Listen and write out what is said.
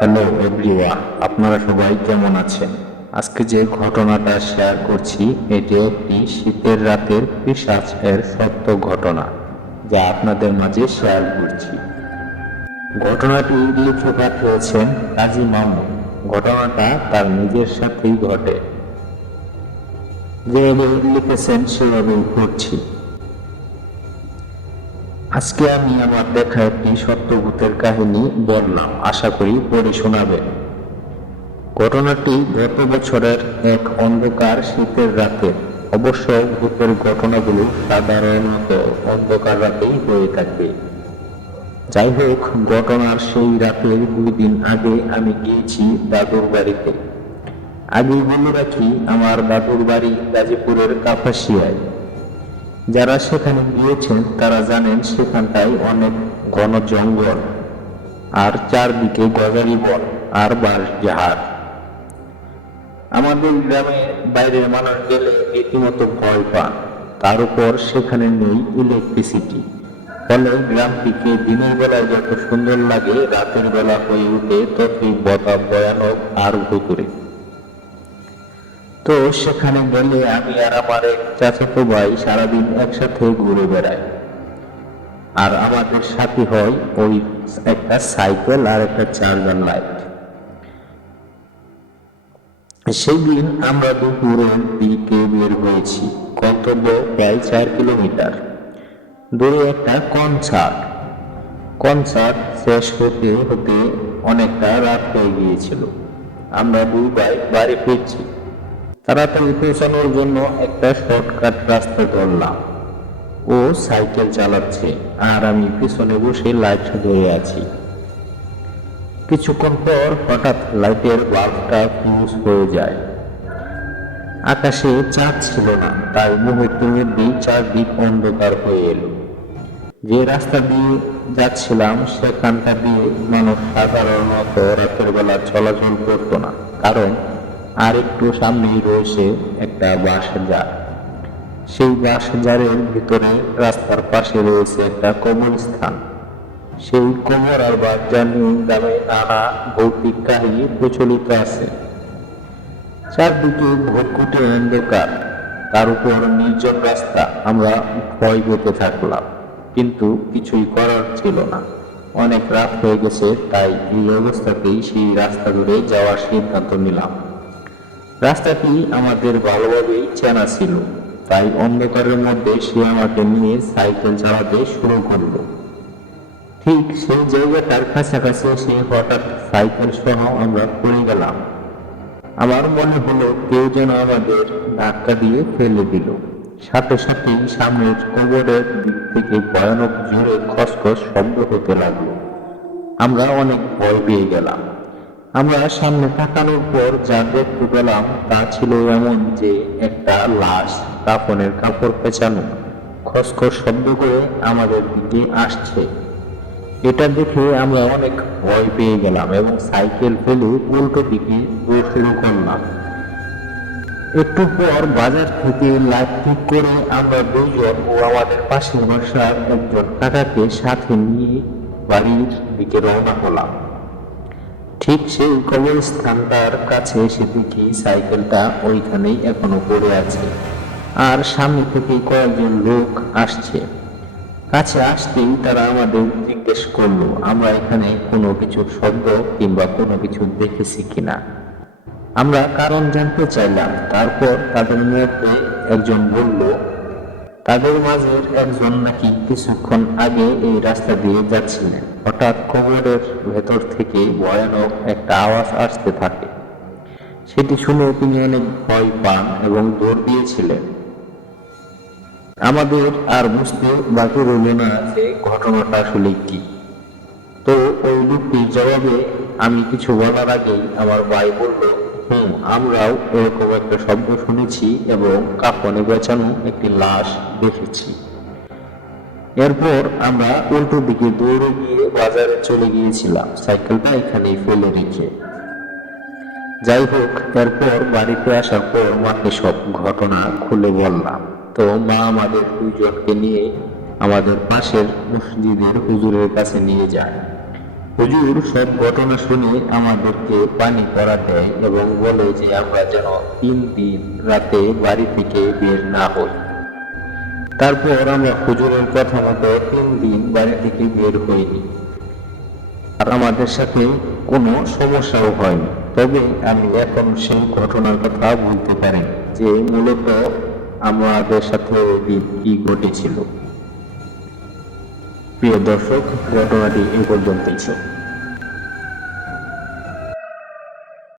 Hello everyone, আপনারা সবাই কেমন আছেন? আজকে যে ঘটনাটা শেয়ার করছি এটি একটি শীতের রাতের পিশাচ এর সত্য ঘটনা, যা আপনাদের মাঝে শেয়ার করছি। ঘটনাটি লিখে পাঠিয়েছেন কাজী মামুন। ঘটনাটা তার নিজের সাথেই ঘটে। যেভাবে লিখেছেন সেভাবেই পড়ছি। আজকে আমি আমার দেখা একটি সত্য ভূতের কাহিনী বললাম, আশা করি পড়ে শোনাবেন। ঘটনাটি গত বছরের এক অন্ধকার শীতের রাতে। অবশ্য ভূতের ঘটনাগুলো সাধারণত অন্ধকার রাতেই হয়ে থাকে। যাই হোক, ঘটনার সেই রাতের 2 দিন আগে আমি গিয়েছি দাদুর বাড়িতে। আগেই বলে রাখি, আমার দাদুর বাড়ি গাজীপুরের কাপাসিয়ায়। যারা সেখানে গিয়েছেন তারা জানেন সেখানটায় অনেক ঘন জঙ্গল, আর চারদিকে গজারি বন আর বাঁশঝাড়। আমাদের গ্রামে বাইরের মানুষ গেলে রীতিমতো ভয় পান। তার উপর সেখানে নেই ইলেকট্রিসিটি, ফলে গ্রামটিকে দিনের বেলায় যত সুন্দর লাগে, রাতের বেলা হয়ে উঠে ততই ভয়ানক আর ভুতুড়ে। তো সেখানে গেলে আমি আর আমার এক চাচাতো ভাই সারাদিন একসাথে ঘুরে বেড়াই। আর আমাদের সাথে হয় ওই একটা সাইকেল আর একটা চার্জার লাইট। সেই দিন আমরা দুপুরের দিকে বের হয়েছি। গন্তব্য প্রায় 4 কিলোমিটার দূরে একটা কনসার্ট শেষ হতে হতে অনেকটা রাত হয়ে গিয়েছিল। আমরা দুই ভাই বাড়ি ফিরছি। তাড়াতাড়ি পৌঁছানোর জন্য একটা শর্টকাট রাস্তা ধরলাম। ও সাইকেল চালাচ্ছে আর আমি পিছনে বসে লাইট ধরে আছি। কিছুক্ষণ পর হঠাৎ লাইটের বাল্বটা ফিউজ হয়ে যায়। আকাশে চাঁদ ছিল না, তাই মুহূর্তের মধ্যেই চারদিক অন্ধকার হয়ে এলো। যে রাস্তা দিয়ে যাচ্ছিলাম সেখানটা দিয়ে মানুষ সাধারণত রাতের বেলা চলাচল করতো না, কারণ আর একটু সামনেই রয়েছে একটা বাঁশঝাড়। সেই বাঁশঝাড়ের ভিতরে রাস্তার পাশে রয়েছে একটা কবরস্থান। সেই কবর আর বাঁশঝাড় নিয়ে গ্রামে নানা ভৌতিক কাহিনী প্রচলিত আছে। চারদিকে ঘুটঘুটে অন্ধকার, তার উপর নির্জন রাস্তা। আমরা ভয় পেতে থাকলাম, কিন্তু কিছুই করার ছিল না। অনেক রাত হয়ে গেছে, তাই এই অবস্থাতেই সেই রাস্তা ধরে যাওয়ার সিদ্ধান্ত নিলাম। রাস্তাটি আমাদের ভালোভাবেই চেনা ছিল, তাই অন্ধকারের মধ্যে সে আমাকে নিয়ে সাইকেল চালাতে শুরু করলো। ঠিক সেই জায়গাটার কাছাকাছি এসে হঠাৎ সাইকেল সহ আমরা পড়ে গেলাম। আমার মনে হলো কেউ যেন আমাদের ধাক্কা দিয়ে ফেলে দিল। সাথে সাথেই সামনের কবরের দিক থেকে ভয়ানক জোরে খসখস শব্দ হতে লাগলো। আমরা অনেক ভয় পেয়ে গেলাম। আমরা সামনে তাকানোর পর যা দেখতে পেলাম তা ছিল এমন যে একটা লাশ কাফনের কাপড় পেঁচানো খসখস শব্দ করে আমাদের দিকে আসছে। এটা দেখে আমরা অনেক ভয় পেয়ে গেলাম এবং সাইকেল ফেলে উল্টো দিকে দৌড় শুরু করলাম। একটু পর বাজার থেকে লাইট ঠিক করে আমরা দুইজন ও আমাদের পাশে বসা একজন কাকাকে সাথে নিয়ে বাড়ির দিকে রওনা হলাম। ঠিক সেই কবরস্থানটার কাছে এসে দেখি সাইকেলটা ওইখানেই এখনো পড়ে আছে, আর সামনে থেকে কয়েকজন লোক আসছে। কাছে আসতেই তারা আমাদের জিজ্ঞেস করলো আমরা এখানে কোনো কিছুর শব্দ কিংবা কোনো কিছু দেখেছি কিনা। আমরা কারণ জানতে চাইলাম। তারপর তাদের মধ্যে একজন বলল তাদের মাঝের একজন নাকি কিছুক্ষণ আগে এই রাস্তা দিয়ে যাচ্ছিলেন। হঠাৎ কবরের ভেতর থেকে ভয়ানক একটা আওয়াজ আসতে থাকে। সেটি শুনে তিনি অনেক ভয় পান এবং দৌড় দিয়েছিলেন। আমাদের আর বুঝতে বাকি রইল না যে ঘটনাটা আসলে কি। তো ওই লোকটির জবাবে আমি কিছু বলার আগেই আমার ভাই বলল, আমরাও এরকম একটা শব্দ শুনেছি এবং কাফনে বেচানো একটি লাশ দেখেছি। এরপর আমরা উল্টো দিকে দৌড়ে গিয়ে বাজারে চলে গিয়েছিলাম, সাইকেলটা এখানেই ফেলে রেখে। যাই হোক, এরপর বাড়িতে আসার পর মাকে সব ঘটনা খুলে বললাম। তো মা আমাদের দুইজনকে নিয়ে আমাদের পাশের মসজিদের হুজুরের কাছে নিয়ে যায়। হুজুর সব ঘটনা শুনে আমাদেরকে পানি পড়া দেয় এবং বলে যে আমরা যেন 3 দিন রাতে বাড়ি থেকে বের না হই। তারপর আমরা হুজুরের কথা মতো 3 দিন বাড়ি থেকে বের হইনি, আর আমাদের সাথে কোনো সমস্যাও হয়নি। তবে আমি এখন সেই ঘটনার কথা বলতে পারি যে মূলত আমাদের সাথে ওই দিন কি ঘটেছিল। প্রিয় দর্শক, ঘটনাটি এই পর্যন্তই ছিল।